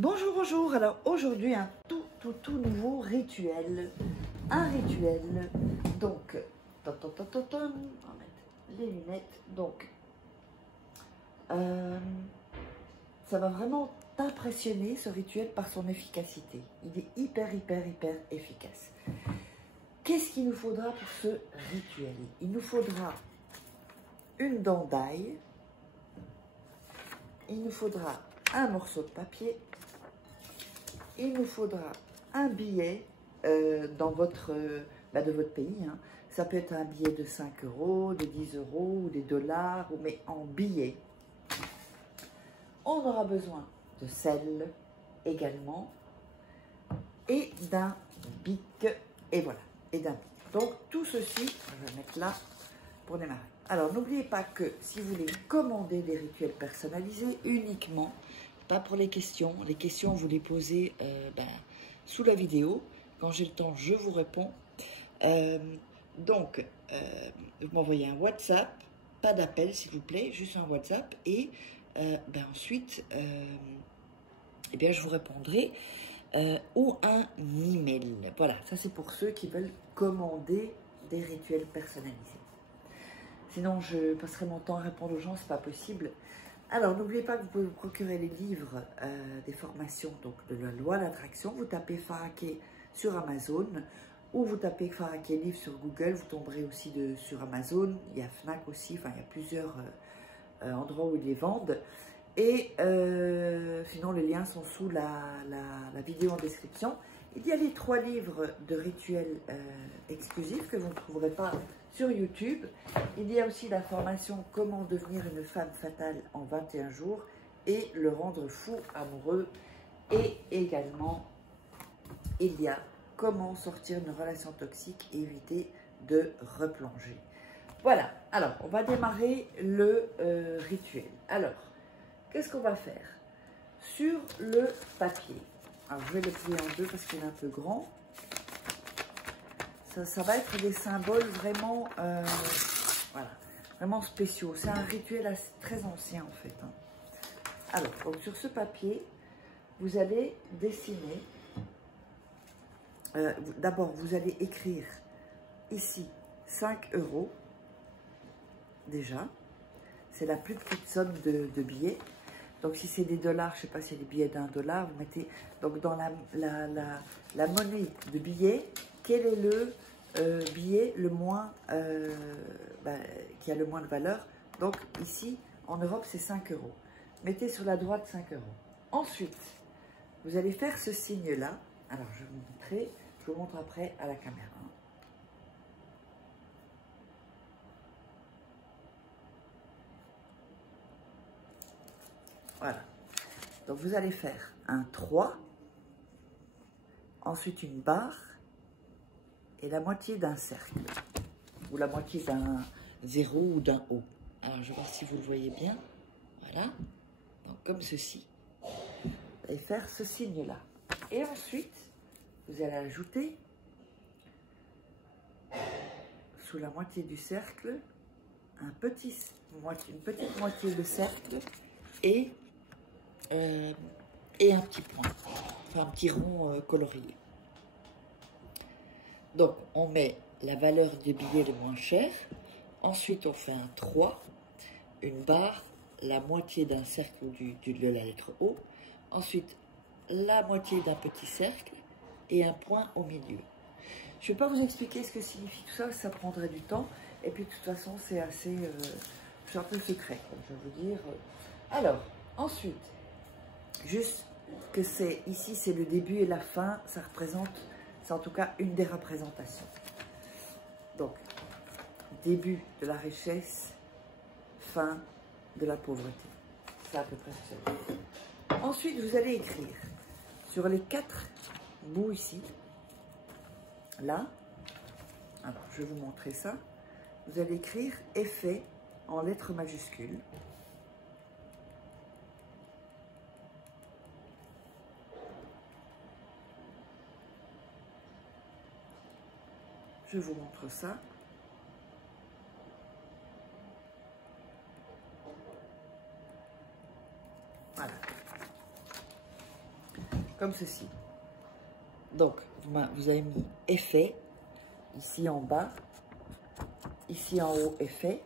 Bonjour, bonjour. Alors aujourd'hui, un tout nouveau rituel. Un rituel. Donc, on va mettre les lunettes. Donc, ça va vraiment t'impressionner ce rituel par son efficacité. Il est hyper efficace. Qu'est-ce qu'il nous faudra pour ce rituel? Il nous faudra une dent d'ail. Il nous faudra un morceau de papier. Il nous faudra un billet de votre pays. Hein. Ça peut être un billet de 5 €, de 10 € ou des dollars, mais en billets. On aura besoin de sel également et d'un bic. Et voilà, et d'un bic. Donc tout ceci, je vais mettre là pour démarrer. Alors n'oubliez pas que si vous voulez commander des rituels personnalisés uniquement, pas pour les questions vous les posez sous la vidéo. Quand j'ai le temps, je vous réponds. Donc, vous m'envoyez un WhatsApp, pas d'appel s'il vous plaît, juste un WhatsApp. Et ensuite, je vous répondrai ou un email. Voilà, ça c'est pour ceux qui veulent commander des rituels personnalisés. Sinon, je passerai mon temps à répondre aux gens, c'est pas possible. Alors, n'oubliez pas que vous pouvez vous procurer les livres des formations donc de la loi d'attraction. Vous tapez Faraké sur Amazon ou vous tapez Faraké livre sur Google. Vous tomberez aussi sur Amazon. Il y a Fnac aussi. Enfin, il y a plusieurs endroits où ils les vendent. Et sinon, les liens sont sous la vidéo en description. Il y a les 3 livres de rituels exclusifs que vous ne trouverez pas sur YouTube. Il y a aussi la formation Comment devenir une femme fatale en 21 jours et le rendre fou amoureux. Et également, il y a Comment sortir d'une relation toxique et éviter de replonger. Voilà, alors on va démarrer le rituel. Alors, qu'est-ce qu'on va faire? Sur le papier, alors je vais le plier en deux parce qu'il est un peu grand. Ça va être des symboles vraiment, vraiment spéciaux. C'est un rituel très ancien en fait. Hein. Alors, donc, sur ce papier, vous allez dessiner. D'abord, vous allez écrire ici 5 € déjà. C'est la plus petite somme de billets. Donc, si c'est des dollars, je ne sais pas si c'est des billets d'1 $, vous mettez donc dans la monnaie de billets, quel est le billet le moins, qui a le moins de valeur. Donc, ici, en Europe, c'est 5 €. Mettez sur la droite 5 €. Ensuite, vous allez faire ce signe-là. Alors, je vous montre après à la caméra. Voilà. Donc, vous allez faire un 3, ensuite une barre et la moitié d'un cercle, ou la moitié d'un 0 ou d'un O. Alors, je vais voir si vous le voyez bien. Voilà. Donc, comme ceci. Vous allez faire ce signe-là. Et ensuite, vous allez ajouter sous la moitié du cercle une petite moitié de cercle et un petit point, enfin un petit rond colorié. Donc, on met la valeur du billet le moins cher. Ensuite, on fait un 3, une barre, la moitié d'un cercle de la lettre O. Ensuite, la moitié d'un petit cercle et un point au milieu. Je ne vais pas vous expliquer ce que signifie tout ça, ça prendrait du temps. Et puis, de toute façon, c'est assez... c'est un peu secret, comme je vais vous dire. Alors, ensuite, juste que c'est ici, c'est le début et la fin, ça représente, c'est en tout cas une des représentations. Donc, début de la richesse, fin de la pauvreté. C'est à peu près ce que ça veut dire. Ensuite, vous allez écrire sur les 4 bouts ici, là, alors je vais vous montrer ça, vous allez écrire effet en lettres majuscules. Je vous montre ça. Voilà. comme ceci. Donc, vous avez mis effet, ici en bas, ici en haut, effet,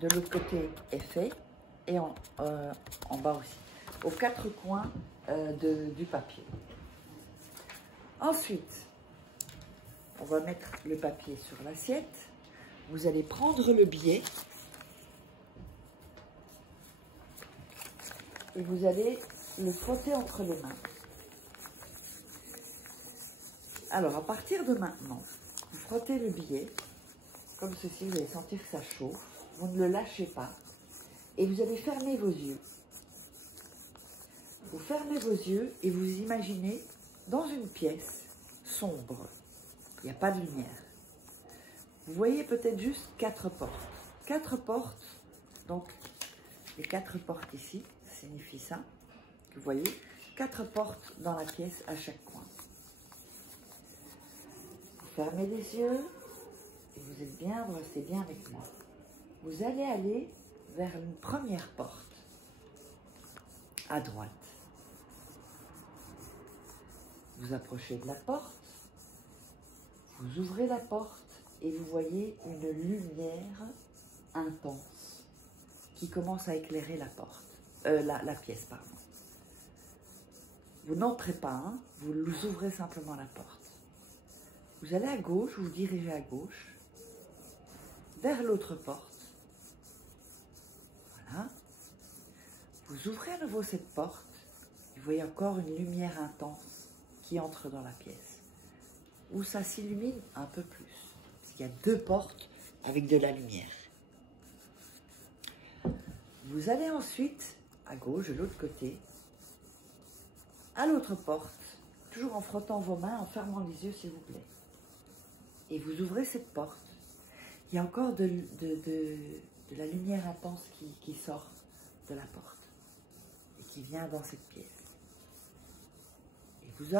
de l'autre côté, effet, et en bas aussi, aux quatre coins du papier. Ensuite, on va mettre le papier sur l'assiette. Vous allez prendre le billet et vous allez le frotter entre les mains. Alors, à partir de maintenant, vous frottez le billet, comme ceci, vous allez sentir que ça chauffe, vous ne le lâchez pas, et vous allez fermer vos yeux. Vous fermez vos yeux et vous imaginez dans une pièce sombre, il n'y a pas de lumière. Vous voyez peut-être juste 4 portes. 4 portes, donc les 4 portes ici, ça signifie ça, vous voyez, 4 portes dans la pièce à chaque coin. Fermez les yeux et vous êtes bien, vous restez bien avec moi. Vous allez aller vers une première porte à droite. Vous approchez de la porte, vous ouvrez la porte et vous voyez une lumière intense qui commence à éclairer la porte, la pièce, pardon. Vous n'entrez pas, hein, vous ouvrez simplement la porte. Vous allez à gauche, vous vous dirigez à gauche, vers l'autre porte. Voilà. Vous ouvrez à nouveau cette porte, vous voyez encore une lumière intense qui entre dans la pièce, où ça s'illumine un peu plus. Parce qu'il y a 2 portes avec de la lumière. Vous allez ensuite à gauche, de l'autre côté, à l'autre porte, toujours en frottant vos mains, en fermant les yeux s'il vous plaît. Et vous ouvrez cette porte. Il y a encore de la lumière intense qui sort de la porte et qui vient dans cette pièce. Et vous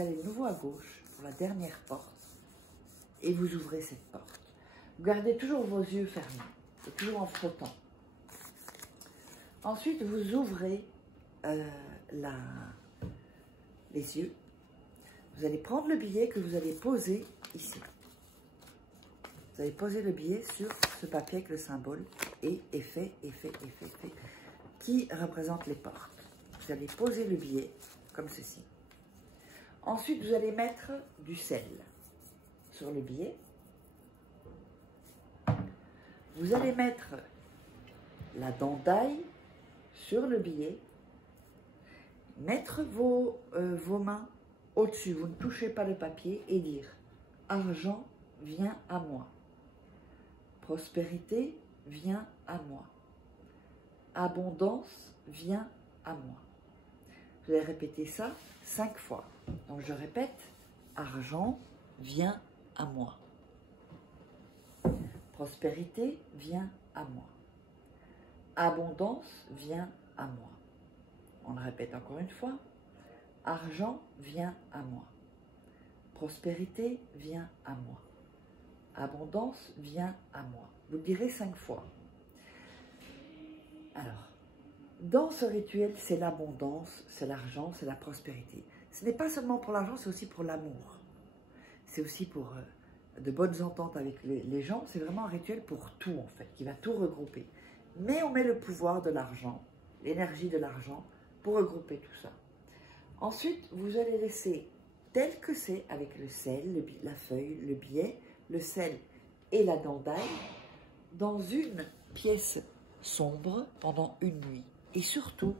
allez de nouveau à gauche pour la dernière porte et vous ouvrez cette porte. Vous gardez toujours vos yeux fermés et toujours en frottant. Ensuite, vous ouvrez les yeux. Vous allez prendre le billet que vous allez poser ici. Vous allez poser le billet sur ce papier avec le symbole et effet, qui représente les portes. Vous allez poser le billet comme ceci. Ensuite, vous allez mettre du sel sur le billet. Vous allez mettre la dent d'ail sur le billet. Mettre vos mains au-dessus, vous ne touchez pas le papier et dire « Argent vient à moi ». Prospérité vient à moi. Abondance vient à moi. Vous allez répéter ça 5 fois. Donc je répète, argent vient à moi. Prospérité vient à moi. Abondance vient à moi. On le répète encore une fois. Argent vient à moi. Prospérité vient à moi. Abondance vient à moi. Vous le direz 5 fois. Alors, dans ce rituel, c'est l'abondance, c'est l'argent, c'est la prospérité. Ce n'est pas seulement pour l'argent, c'est aussi pour l'amour. C'est aussi pour de bonnes ententes avec les gens. C'est vraiment un rituel pour tout, en fait, qui va tout regrouper. Mais on met le pouvoir de l'argent, l'énergie de l'argent, pour regrouper tout ça. Ensuite, vous allez laisser tel que c'est, avec le sel, la feuille, le billet, le sel et la dent d'ail, dans une pièce sombre pendant une nuit. Et surtout,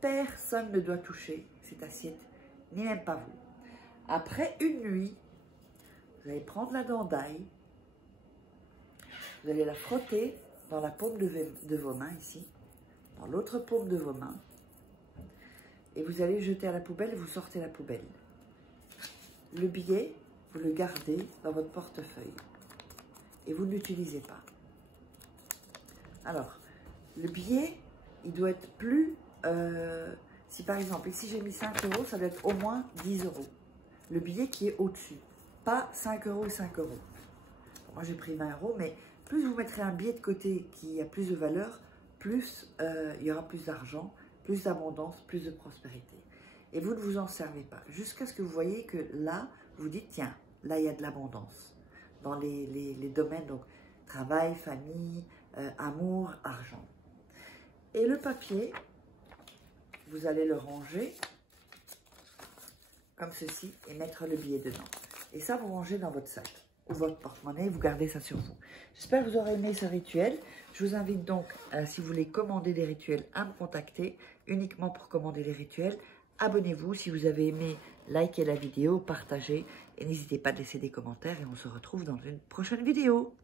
personne ne doit toucher cette assiette, ni même pas vous. Après une nuit, vous allez prendre la dent d'ail, vous allez la frotter dans la paume de vos mains ici, dans l'autre paume de vos mains, et vous allez jeter à la poubelle, vous sortez la poubelle. Le billet, vous le gardez dans votre portefeuille et vous ne l'utilisez pas. Alors, le billet, il doit être plus... si par exemple, ici j'ai mis 5 €, ça doit être au moins 10 €. Le billet qui est au-dessus, pas 5 € et 5 €. Moi j'ai pris 20 €, mais plus vous mettrez un billet de côté qui a plus de valeur, plus il y aura plus d'argent, plus d'abondance, plus de prospérité. et vous ne vous en servez pas. Jusqu'à ce que vous voyez que là, vous dites, tiens, là, il y a de l'abondance dans les domaines, donc travail, famille, amour, argent. Et le papier, vous allez le ranger comme ceci et mettre le billet dedans. Et ça, vous rangez dans votre sac ou votre porte-monnaie, vous gardez ça sur vous. J'espère que vous aurez aimé ce rituel. Je vous invite donc, si vous voulez commander des rituels, à me contacter uniquement pour commander les rituels. Abonnez-vous si vous avez aimé, likez la vidéo, partagez et n'hésitez pas à laisser des commentaires et on se retrouve dans une prochaine vidéo.